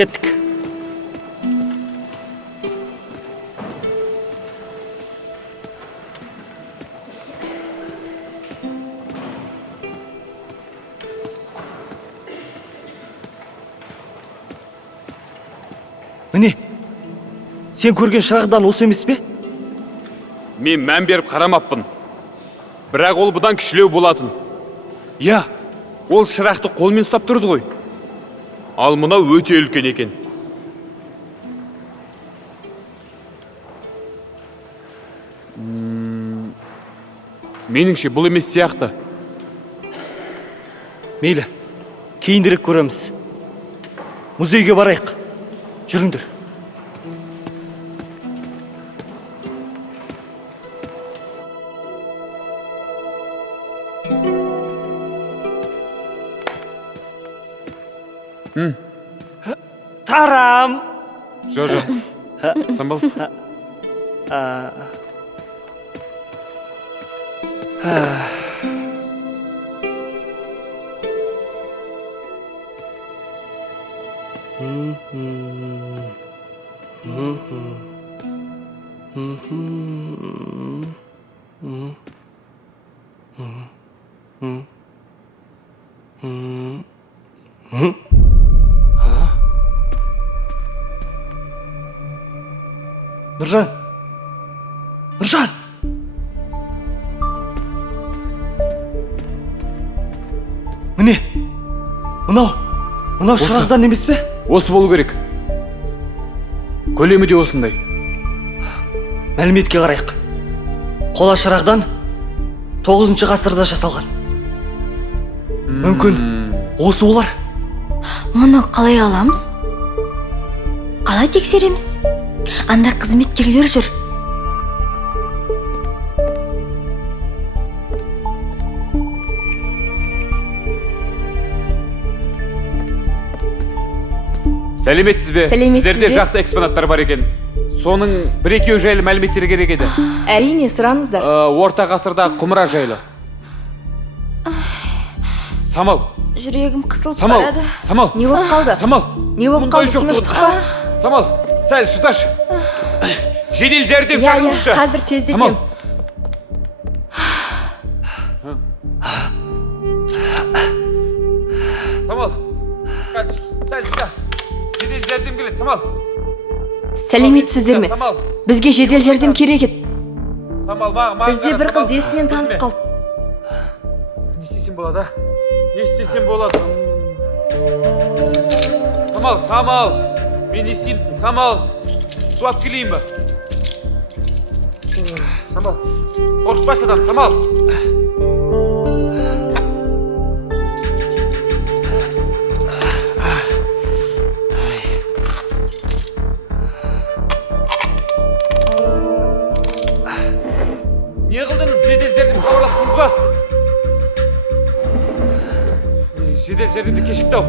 кеттік. Міне, сен көрген шырағдан осы емес пе? Мен мән беріп қарамаппын. Бірақ ол бұдан кішілеу болатын. Я, ол шырақты қолмен ұстап тұрды ғой. Ал мынау өте үлкен екен. Меніңше бұл емес сияқты. Мейлі, кейіндірек көреміз. Музейге барайық. Жүріңдер. Тарам! Жоқ. Самбал. Нұржан! Нұржан! Міне, мынау шырағдан емес пе? Осы болу керек. Көлемі де осындай. Мәліметке қарайық. Қола шырағдан 9 ғасырда жасалған. Мүмкін осы олар. Мұны қалай аламыз? Қалай тексереміз? Анда қызметкерлер жүр. Сәлеметсіз бе? Сіздерде жақсы экспонаттар бар екен. Соның бір-екеу жайлы мәліметтер керек еді. Әрине, сұраңыздар. Орта ғасырда құмыра жайлы. Самал. Жүрегім қысылып Самал. барады. Самал. Не болып қалды? Самал. Не болып қалды? Тыныштық па? Самал, сәл шыдашы. Жедел жәрдем шақырыңызшы. Қазір тездетем. Самал. Сәл шыда. Жедел жәрдем келеді, Самал. Сәлеметсіздер ме? Самал. Бізге жедел жәрдем керек еді. Самал, маған Бізде бір қыз есінен танып қалды. Не істесем болады, Не істесем болады? Самал. Мен не істеймісің, Самал? Суап келейін ба? Самал. Қорқпашы адам, Самал. Не қылдыңыз? Жедел жәрдем хабарластыңыз ба? Жедел жәрдемді кешікті-ау.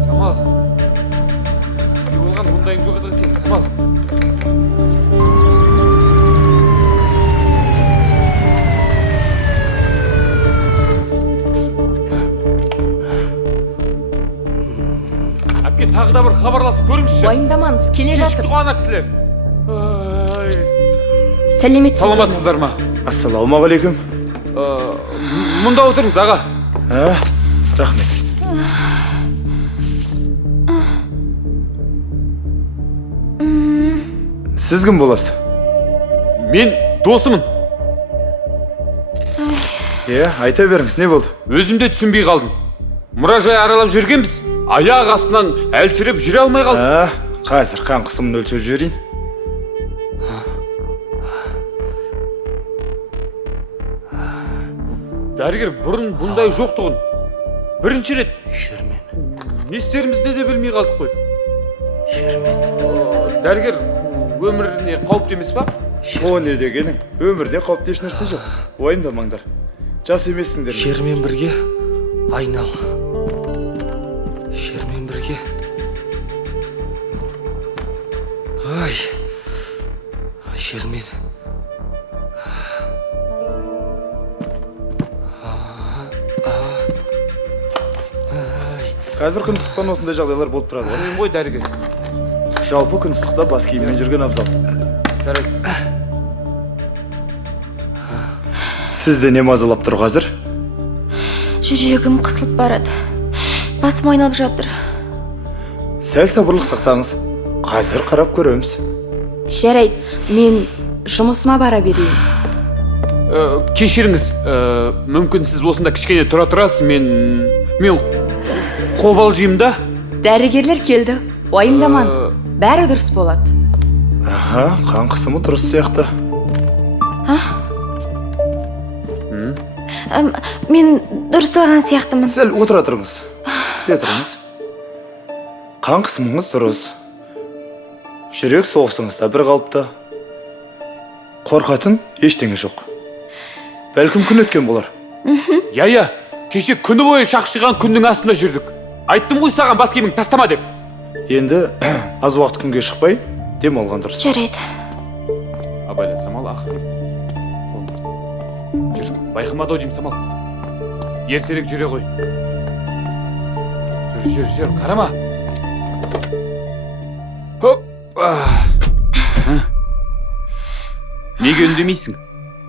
Самал. Не болған? Мұндайың жоқ еді сенің, Самал. Әпке, тағы да бір хабарласып көріңізші. Уайымдамаңыз, келе жатыр. Кешікті ғой ана кісілер. Сәлеметсіздер ма? Ассалаумағалейкум. Мұнда отырыңыз, аға. Рахмет. Сіз кім боласыз? Мен досымын. Айта беріңіз, не болды? Өзім де түсінбей қалдым. Мұражай аралап жүргенбіз. Аяқ астынан әлсіреп жүре алмай қалдым. Қазір қан қысымын өлшеп жіберейін. Дәрігер, бұрын бұндай жоқ тұғын. Бірінші рет. Шермен. Не істерімізді де білмей қалдық қой. Шермен. Дәрігер, өміріне қауіпті емес па? О, не дегенің? Өмірде қауіпті еш нәрсе жоқ. Уайымдамаңдар. Жас емессіңдер. Шермен бірге айнал. Шермен бірге. Ай. Шермен. Қазір күн ыстықтан осындай жағдайлар болып тұрады ғой. Мен ғой дәрігер. Жалпы күн ыстықта бас киіммен жүрген абзал. Жарайды. Сізді не мазалап тұр қазір? Жүрегім қысылып барады. Басым айналып жатыр. Сәл сабырлық сақтаңыз. Қазір қарап көреміз. Жарайды, мен жұмысыма бара берейін. Кешіріңіз, мүмкін сіз осында кішкене тұра тұрасыз, мен қобалжимын да. Дәрігерлер келді. Уайымдамаңыз. Бәрі дұрыс болады. Аха, қан қысымы дұрыс сияқты. Мен дұрысталған сияқтымын. Сәл отыра тұрыңыз. Күте тұрыңыз. Қан қысымыңыз дұрыс. Жүрек соғысыңыз да бір қалыпты. Қорқатын ештеңе жоқ. Бәлкім күн өткен болар. Я, кеше күні бойы шақшиған күннің астында жүрдік. Айттым ғой саған бас киіміңді тастама деп. Енді аз уақыт күнге шықпай, дем алған дұрыс. Жарайды. Абайла, Самал, ақыр. Жүр, байқамады деймін, Самал. Ертерек жүре ғой. Жүр, қарама. Неге үндемейсің?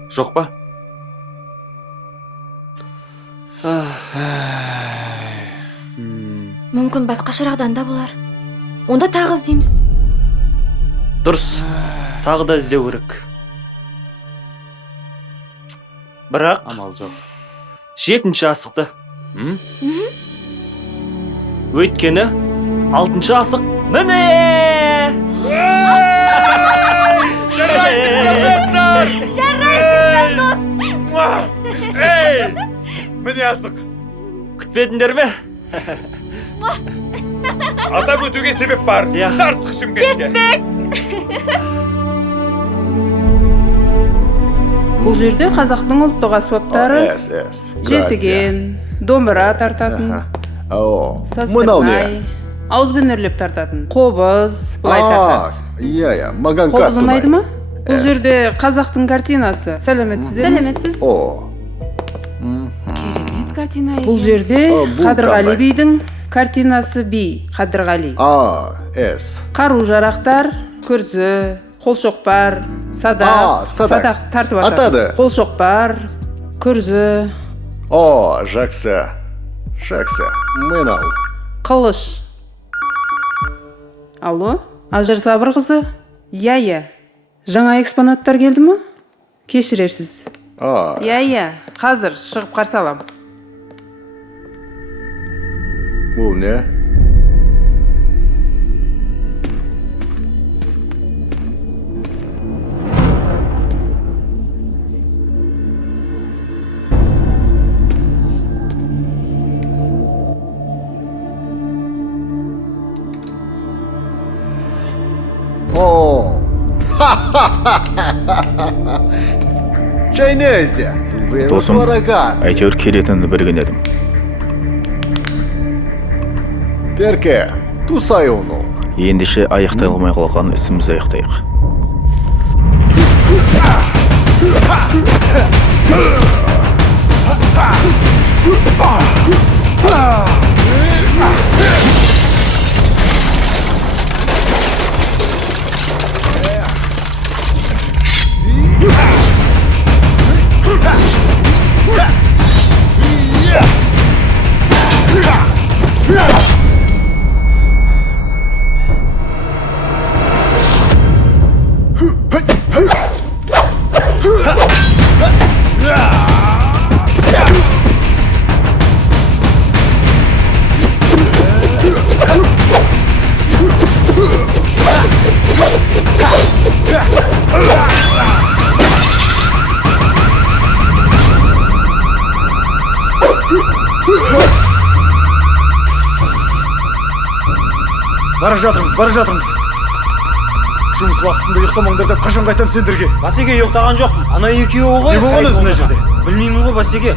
Жоқ па? Мүмкін басқа шырағдан да болар. Онда тағы іздейміз. Дұрыс. Тағы да іздеу керек. Бірақ Амал жоқ. 7-ші асықты. Өйткені 6-ші асық міне! Ей! Міне асық. Күтпедіңдер ме? Атап өтуге себеп бар. Иә. Тарттық Шымкентке. Бұл жерде қазақтың ұлттық аспаптары жетіген, домбыра тартатын, сазтырнай, ауызбен үрлеп тартатын, қобыз, былай тартады. Иә, маған Қобыз ұнайды ма? Бұл жерде қазақтың картинасы. Сәлеметсіздер ме? Сәлеметсіз. Керемет картина екен. Бұл жерде Қадырғали бидің картинасы би, Қадырғали. Қару-жарақтар, күрзі, қолшоқпар, садақ тартып атады. Қолшоқпар, күрзі, жақсы, мен ал. қылыш. Алло, Ажар Сабырқызы? Иә. Жаңа экспонаттар келді ма? Кешірерсіз. Иә, қазір шығып қарсы алам. Бұл не? Чайнезе, Досым, әйтеуір келетінді білген едім. Перке, тусай оны. Ендеше аяқтай алмай қалған ісімізді аяқтайық. Бара жатырмыз. Жұмыс уақытысында ұйықтамаңдар деп қашан қайтам сендерге? Басеке ұйықтаған жоқпын. Ана екеуі ғой. Не болған өзі мына жерде? Білмеймін ғой Басеке.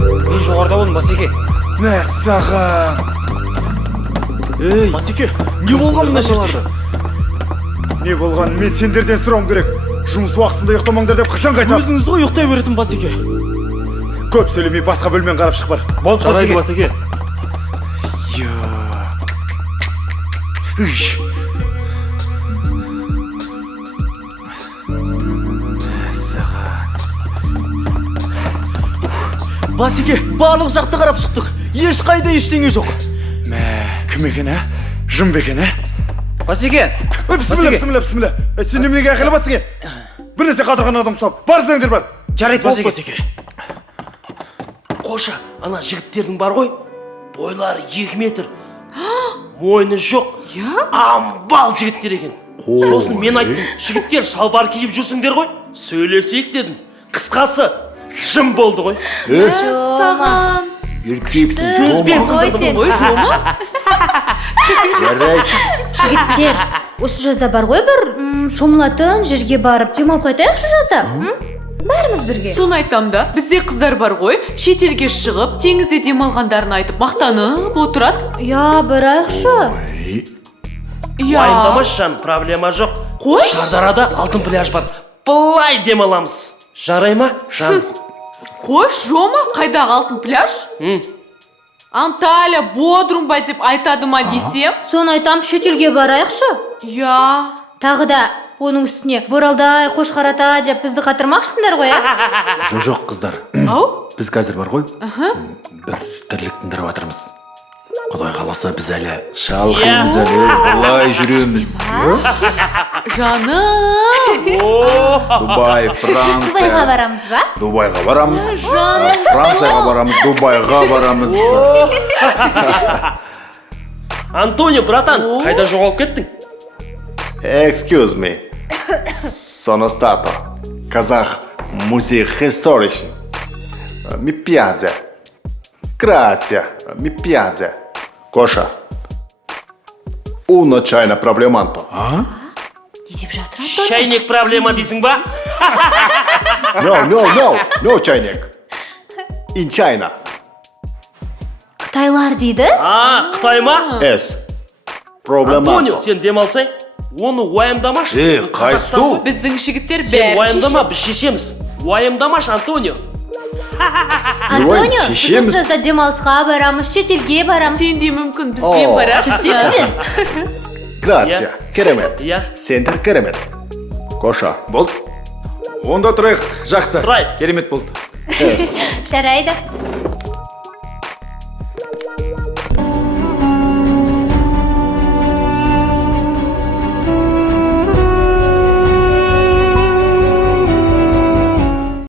Мен жоғарыда болдым Басеке. Мәссаған. Ей, Басеке, не болған мына жерде? Не болған? Мен сендерден сұрауым керек. Жұмыс уақытысында ұйықтамаңдар деп қашан қайтам? Өзіңіз ғой ұйықтай беретін Басеке. Көп сөйлемей басқа бөлмен қарап шық бар. Жарайды Басеке. Я. Басеке, барлық жақты қарап шықтық. Ешқайда ештеңе жоқ. Кім екен, ә? Жым ба екен, ә? Басеке, Бісміллә. Сен неменеге айқайлап жатсың, бір нәрсе қатырған адам ұстап. Бар іздеңдер бар. жарайды Басеке. Қоша, ана жігіттердің бар ғой, бойлары 2 метр. Мойны жоқ. Амбал жігіттер екен. Сосын мен айттым, жігіттер шалбар киіп жүрсіңдер ғой, сөйлесейік дедім. Қысқасы, жым болды ғой. Саған. Сөзбен сындырдым ғой, жома. Жігіттер, осы жазда бар ғой бір шомылатын жерге барып демалып қайтайықшы жазда. Бәріміз бірге. Соны айтам да, бізде қыздар бар ғой, шетелге шығып, теңізде демалғандарын айтып мақтанып отырады. Я, барайықшы. Уайымдамашы жан, проблема жоқ. Қош. Шардарада алтын пляж бар. Былай демаламыз. Жарай ма, жан? Қош, жома, қайдағы алтын пляж? Анталия, Бодрум ба деп айтады ма десем? Соны айтам, шетелге барайықшы. Я. Тағы да оның үстіне Боралдай, Қошқарата деп бізді қатырмақшысыңдар ғой, Жоқ, қыздар. Ау? Біз қазір бар ғой, бір тірлік тындырып жатырмыз. Құдай қаласа біз әлі шалқимыз әлі, былай жүреміз. Жаным. Дубай, Дубайға Франция. барамыз ба? Дубайға барамыз. Францияға барамыз, Дубайға барамыз. Антонио, братан, қайда жоғалып кеттің? Excuse me. Sono stato Kazakh Muzей Historici. Mi piace. Grazie. Mi piace. Коша. Uno чайна проблеманто. Не деп жатыр Антон? Шайнек проблема дейсің ба? No чайник. In China. Қытайлар дейді? Қытай ма? Es. Антонио, Проблеманто. сен демалсай, оны уайымдамашы. Қайсу? Біздің жігіттер Сен бәрін уайымдама, біз шешеміз. Уайымдамашы, Антонио. Антонио, біз шешеміз. осы жазда демалысқа барамыз, шетелге барамыз. Сен де мүмкін бізбен барарсың. Сен Grazie. Керемет. Иә. Сендер керемет. Коша. Болды. Онда тұрайық, жақсы. Тұрайық. Керемет болды. жарайды.